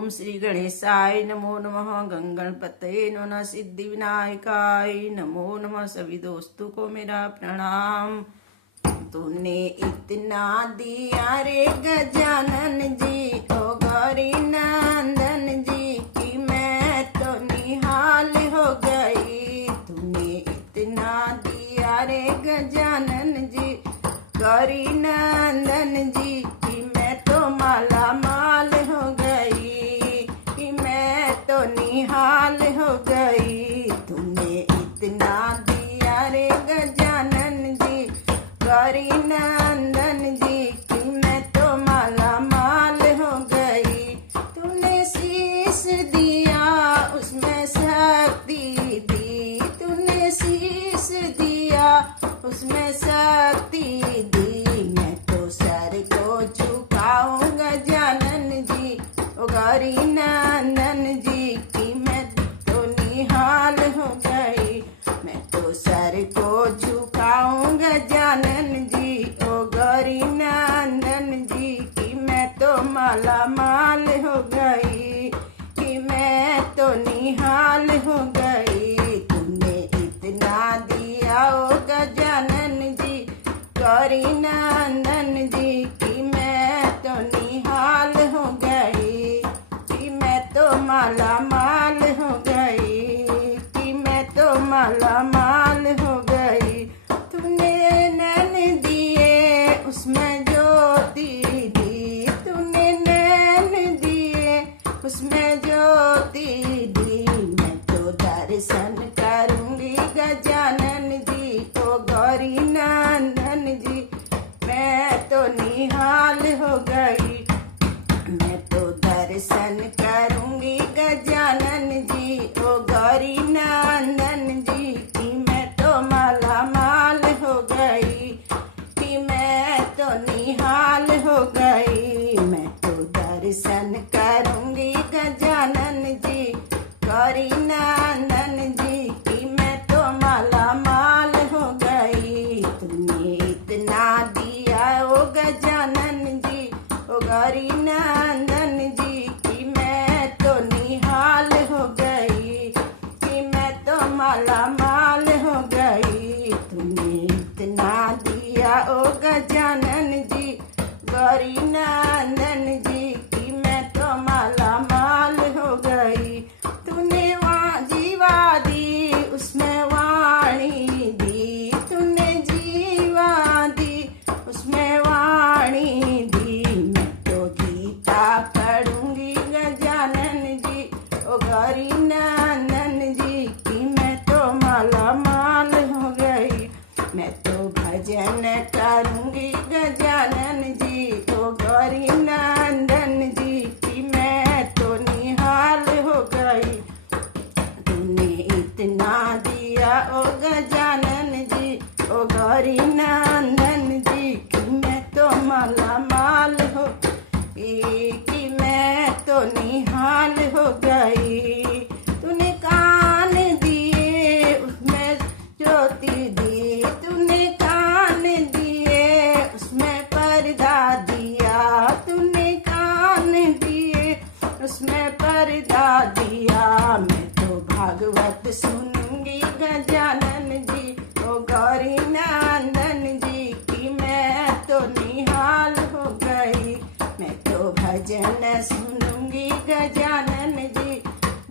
ओम श्री गणेशाय नमो नमः। गणपतये नमः। सिद्धि विनायकाय नमो नमः। सभी दोस्तों को मेरा प्रणाम। तूने इतना दिया रे गजानन जी, ओ गौरी नंदन जी, कि मैं तो निहाल हो गई। तूने इतना दिया रे गजानन जी, गौरी नंदन जी, कि मैं तो माला माल हो गई, कि मैं तो निहाल हो गई। तूने इतना दिया रे गजानन जी, गौरी नंदन जी, कि मैं तो माला माल हो गई। तूने शीश दिया उसमें शक्ति दी, तूने शीश दिया उसमें शक्ति दी। मैं तो सर को झुकाऊंगा जानन जी, ओ गौरी नंदन जी, कि मैं तो निहाल हो गई। मैं तो सर को झुकाऊंगा जानन जी, ओ गौरी नंदन जी, कि मैं तो माला माल हो गई, कि मैं तो निहाल हो गई। तुमने इतना दिया ओ गजानन जी, गौरी नंदन जी, कि मैं तो निहाल हो गई, कि मैं तो माला माल हो गई, कि मैं तो माला माल हो गई। तूने नैन दिए उसमें ज्योति दी, तूने नैन दिए उसमें ज्योति दी। मैं तो दर्शन करूंगी गजानन जी, ओ गौरी नंदन जी, मैं तो निहाल हो गई। मैं तो दर्शन करूंगी गजानन जी, ओ गौरी नंदन जी, कि मैं तो माला माल हो गई, कि मैं तो निहाल हो गई। मैं तो दर्शन करूंगी गजानन जी, गौरी नंदन जी, कि मैं तो माला माल हो गई। तुमने इतना दिया ओ गजानन जी, ओ गौरी नंदन जी, कि मैं तो निहाल हो गई, कि मैं तो माला माल हो गई। तुमने इतना दिया ओ गजानन जी, गौरी नंदन जी, कि मैं तो माला माल हो गई। तूने जीवा दी उसमें वाणी दी, तूने जीवा दी उसमें वाणी दी। मैं तो गीता पढ़ूंगी गजानन जी, ओ गौरी नंदन जी, कि मैं तो माला माल हो गई। मैं तो भजन करूंगी गजानन जी, ओ गौरी नंदन जी, कि मैं तो निहाल हो गई। तूने इतना दिया ओ गजानन जी, ओ गौरी नंदन जी, कि मैं तो माला माल हो गई, कि मैं तो निहाल हो गई। तूने कान दिए उसमें ज्योति दी, तूने कान दिए उसमें पर्दा दिया, तूने कान दिए उसमें पर्दा दिया। मैं तो भागवत सुनूंगी गजानन जी, ओ गौरी नंदन जी, कि मैं तो निहाल हो गई। मैं तो भजन सुनूंगी गजानन जी,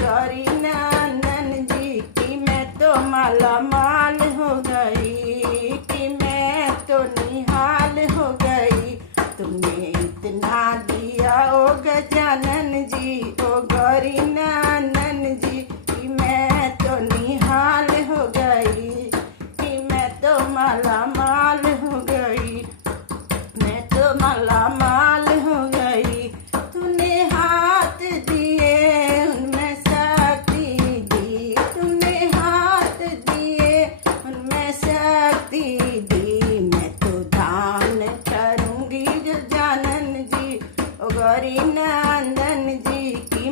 गौरी नंदन जी, कि मैं तो माला माल हो गई, कि मैं तो निहाल हो गई। तुमने इतना दिया ओ गजानन जी, ओ गौरी नंदन जी, कि मैं तो निहाल हो गई, कि मैं तो माला माल हो गई, मैं तो माला माल हो गई। तूने हाथ दिए उनमें शक्ति दी, तूने हाथ दिए उनमें शक्ति दी। मैं तो दान करूंगी गजानन जी, ओ गौरी नंदन जी, कि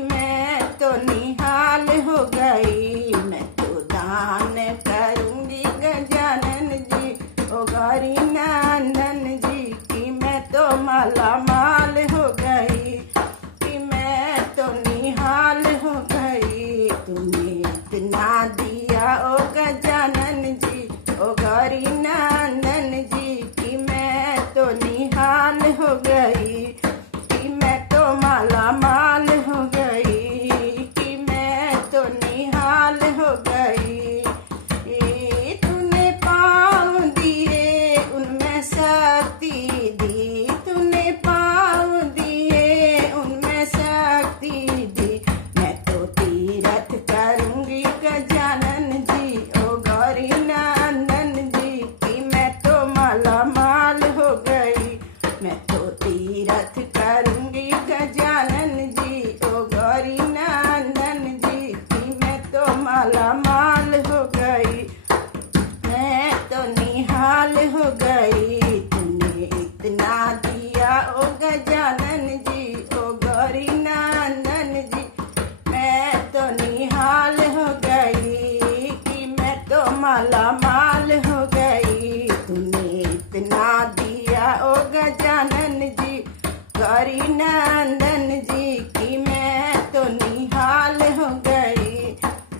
हरि नंदन जी की मैं तो निहाल हो गई,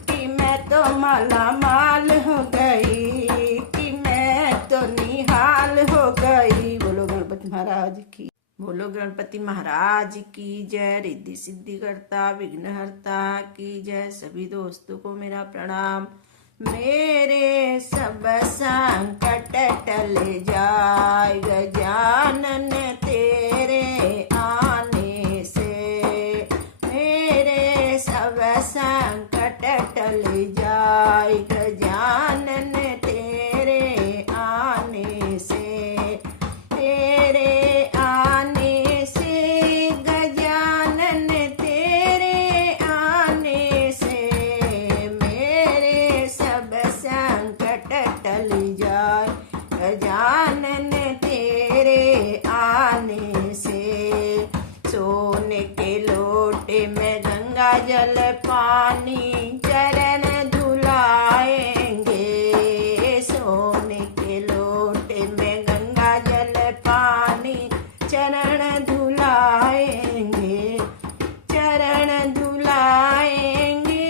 कि मैं तो माला माल हो गई, कि मैं तो निहाल हो गई। बोलो गणपति महाराज की, बोलो गणपति महाराज की जय। रिद्धि सिद्धि करता विघ्नहर्ता की जय। सभी दोस्तों को मेरा प्रणाम। मेरे सब संकट टल जाए गजानन तेरे आने से, मेरे सब संकट टल जाए गजानन तेरे आने से, तेरे आने से गजानन तेरे आने से, मेरे सब संकट टल जाए गजानन तेरे आने से। सोने के लोटे में गंगा जल पानी चरण धुलाएंगे, सोने के लोटे में गंगा जल पानी चरण धुलाएंगे, चरण धुलाएंगे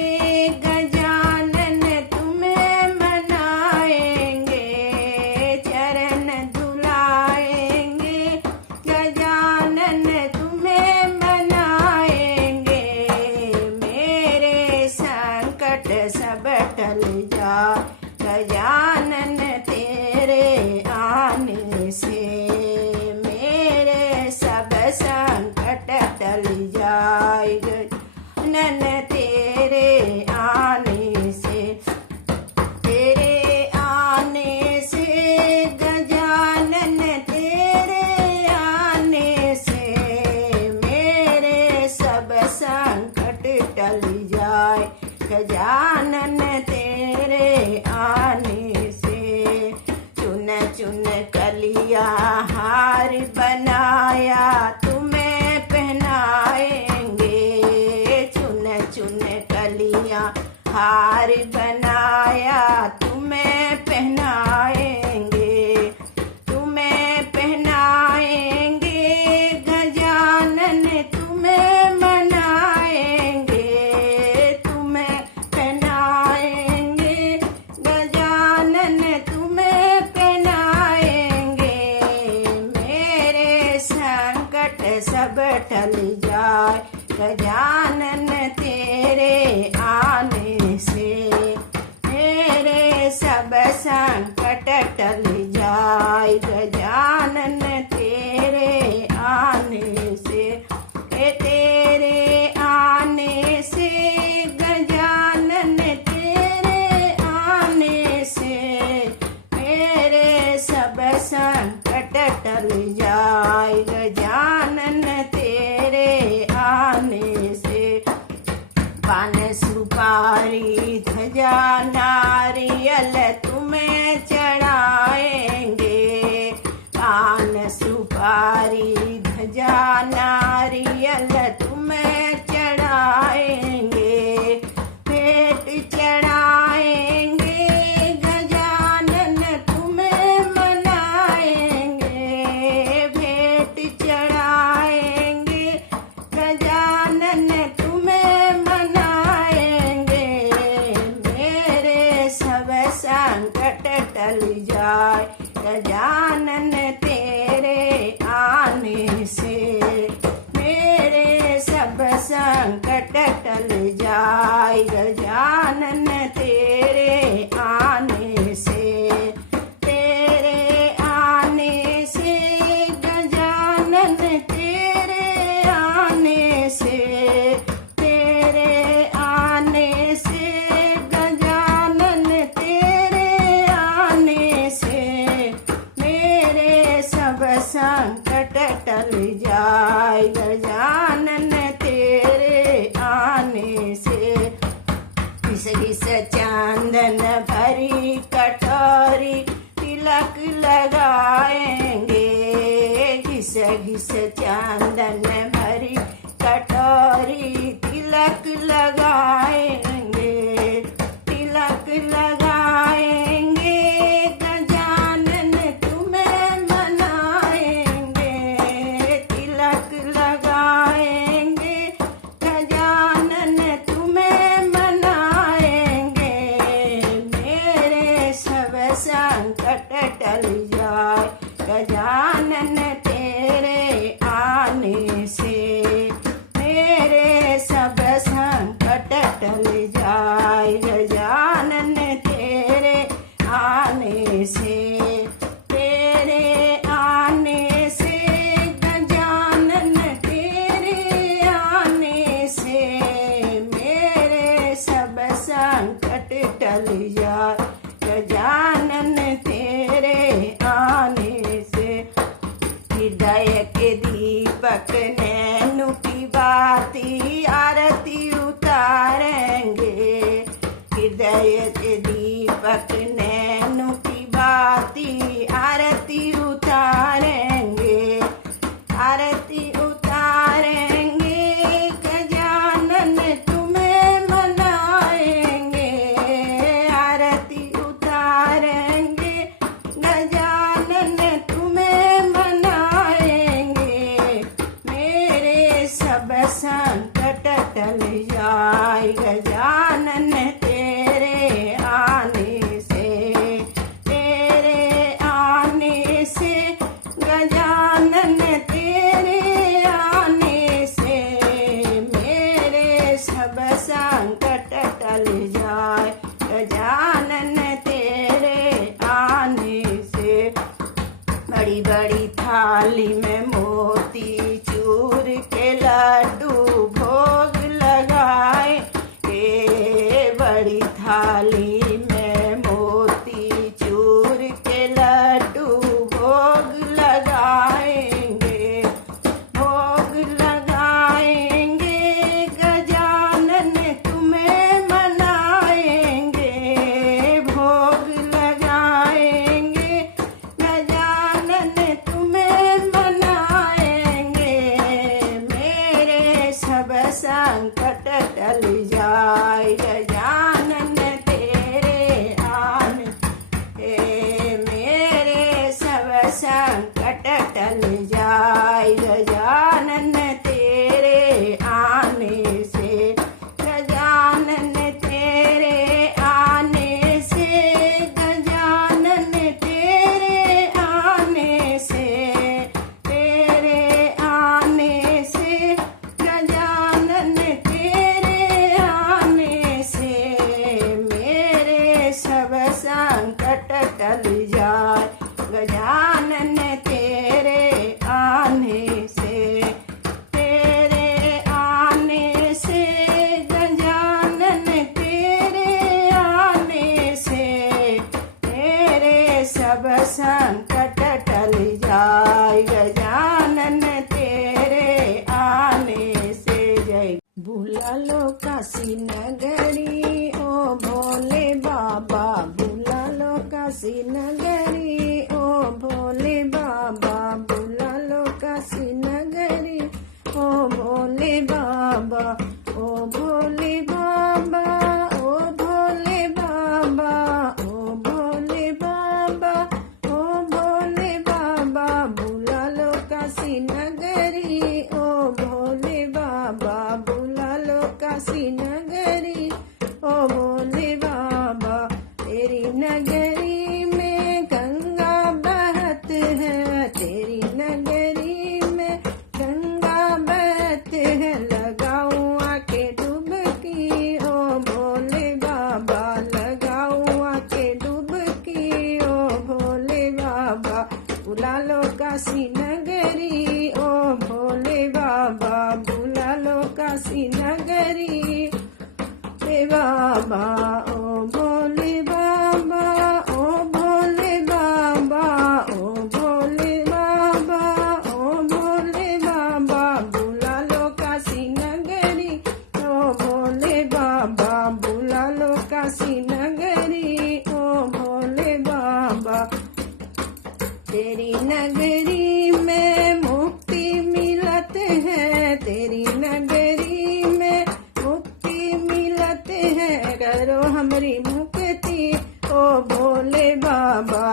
गजानन तुम्हें मनाएंगे, चरण धुलाएंगे गजानन तुम्हें मनाएंगे। मेरे संकट सब टल जाए गजानन तेरे आने से, मेरे सब संकट टल जाए गजानन तेरे आने से, तेरे आने से गजानन तेरे आने से, मेरे सब संकट टल जाए गजानन तेरे आने से। चुन चुन कलिया हार बनाया तुम्हें पहनाएंगे, चुन चुन कलिया हार बनाया तुम्हें पहनाएंगे, तुम्हें पहनाएंगे गजानन तुम्हें मनाएंगे, तुम्हें पहनाएंगे गजानन तुम्हें पहनाएंगे। मेरे संकट सब टल जाए गजानन तेरे आने से, मेरे सब संकट टल जाए गजानन तेरे आने से, तेरे आने से गजानन तेरे आने से, मेरे सब संकट टल जाए गजानन तेरे आने से। पान सुपारी ध्वजा नारियल तुम्हें चढ़ाएंगे, पान सुपारी ध्वजा नारियल तुम्हें चढ़ाएंगे, भेंट चढ़ाएंगे गजानन तुम्हें मनाएंगे, भेंट चढ़ाएंगे गजानन तुम्हें मनाएंगे। मेरे सब संकट टल जाए गजानन तेरे आने से, मेरे सब संकट टल जाए गजानन तेरे आने से, तेरे आने से गजानन तेरे आने से, तेरे आने से गजानन तेरे आने से, मेरे सब संकट टल जाए गजानन तेरे आने से। घिस घिस टल जाए गजानन तेरे आने से, तेरे आने से गजानन तेरे आने से मेरे सब संकट टल जाए गजानन तेरे आने से। बड़ी बड़ी थाली में मोती चूर के लड्डू भोग लगाए, बड़ी थाली में मोती चूर के लड्डू भोग लगाएंगे, भोग लगाएंगे गजानन तुम्हें मनाएंगे, भोग लगाएंगे गजानन तुम्हें मनाएंगे मेरे सब संकट टल जाए गजानन तेरे आने, मेरे सब संकट टल जाए गजानन तेरे आने से, गजानन तेरे आने से, गजानन तेरे आने से, तेरे आने से गजानन तेरे आने से मेरे सब संकट टल जाए गजानन तेरे आने से, तेरे आने से गजानन तेरे आने से मेरे सब संकट टल जाए गजानन तेरे आने से। जय बुला लो काशी नगरी ओ भोले बाबा, बुला लो काशी नगरी ओ भोले बाबा, बुला लो काशी नगरी ओ भोले बाबा, ओ भोले बाबा, ओ भोले बाबा, ओ भोले बाबा, ओ भोले बाबा, बुला लो काशी नगरी ओ भोले बाबा, बुला लो काशी नगरी ओ भोले बाबा। तेरी नगरी में गंगा बहत है, तेरी नगरी में गंगा बहत है, लगाऊं आके डुबकी ओ भोले बाबा, लगाऊं आके डुबकी ओ भोले बाबा, बुला लो काशी नगरी ओ भोले बाबा, बुला लो काशी नगरी भोले बाबा, ओ भोले बाबा, ओ भोले बाबा, ओ भोले बाबा, ओ भोले बाबा, बुला लो काशी नगरी ओ भोले बाबा, बुला लो काशी नगरी ओ भोले बाबा। तेरी नगरी में मुक्ति मिलत है, तेरी नगरी में मुक्ति मिलत है, करो हमारी मुक्ति ओ भोले बाबा,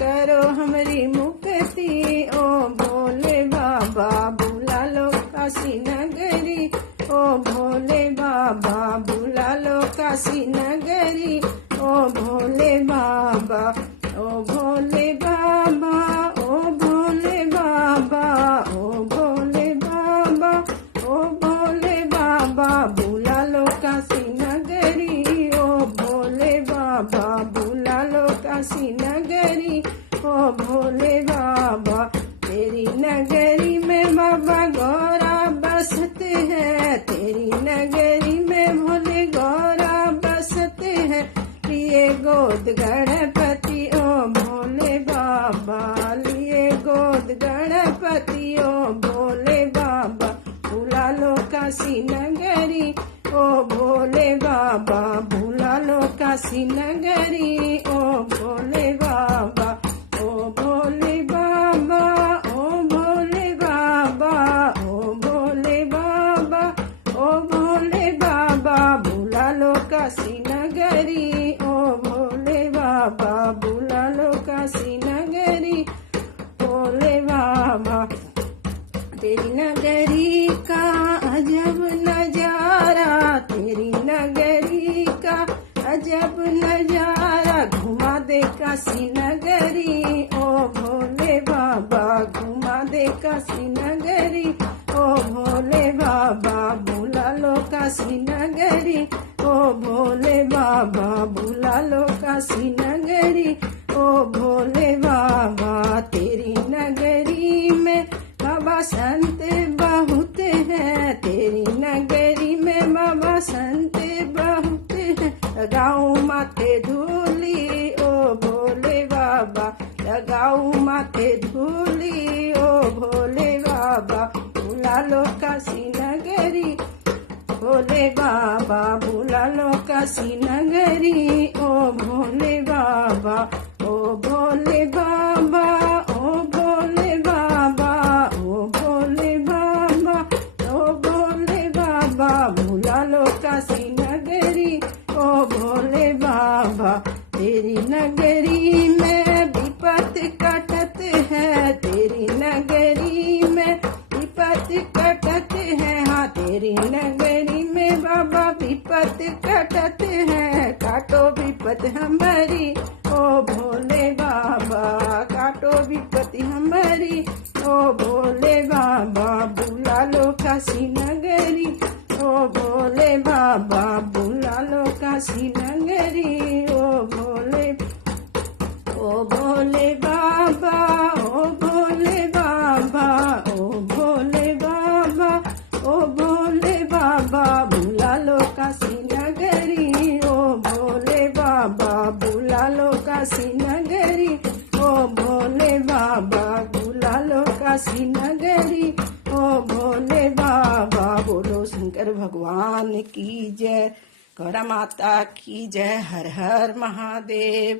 करो हमारी मुक्ति ओ भोले बाबा, बुला लो काशी नगरी ओ भोले बाबा, बुला लो काशी नगरी ओ भोले बाबा, ओ भोले बाबा, ओ भोले बाबा, ओ भोले बाबा, ओ भोले बाबा, बुला लो काशी नगरी ओ भोले बाबा, बुला लो काशी नगरी ओ भोले बाबा। तेरी नगरी में बाबा गौरा बसते हैं, तेरी नगरी में भोले गौरा बसते हैं, लिए गोद गणपति ओ भोले बाबा, लिए गोद गणपति ओ भोले बाबा, बुला लो काशी नगरी ओ भोले बाबा, बुला लो काशी नगरी ओ भोले बाबा, ओ भोले बाबा, ओ भोले बाबा, ओ भोले बाबा, ओ भोले बाबा, बुला लो काशी नगरी ओ भोले बाबा, बुला लो काशी नगरी भोले बाबा। तेरी नगरी का अजब नजारा काशी नगरी, ओ भोले बाबा घुमा दे काशी नगरी, ओ भोले बाबा बुला लो काशी नगरी, ओ भोले बाबा बुला लो काशी नगरी, ओ भोले बाबा तेरी नगरी में बाबा संत बहुत हैं, तेरी नगरी में बाबा संत बहुत हैं, लगाऊ माथे धूली ओ भोले बाबा, लगाऊ माथे धूली ओ भोले बाबा, बुला लो काशी नगरी, भोले बाबा बुला लो काशी नगरी, ओ भोले बाबा, ओ भोले बाबा, ओ भोले बाबा, ओ भोले बाबा, ओ भोले बाबा, बुला लो काशी नगरी, ओ भोले बाबा तेरी नगरी में विपत कटत है, तेरी नगरी में विपत कटत है, हाँ तेरी नगरी में बाबा विपत कटत है, काटो विपत हमारी ओ भोले बाबा, काटो विपत हमारी ओ भोले बाबा, बुला लो काशी नगरी, ओ भोले बाबा बुला लो काशी नगरी, ओ भोले बाबा, ओ भोले बाबा, ओ भोले बाबा, ओ भोले बाबा बुला लो काशी नगरी, ओ भोले बाबा बुला लो काशी नगरी, ओ भोले बाबा बुला लो काशी नगरी, ओ भोले बाबा। बोलो शंकर भगवान की जय, गौरा माता की जय, हर हर महादेव।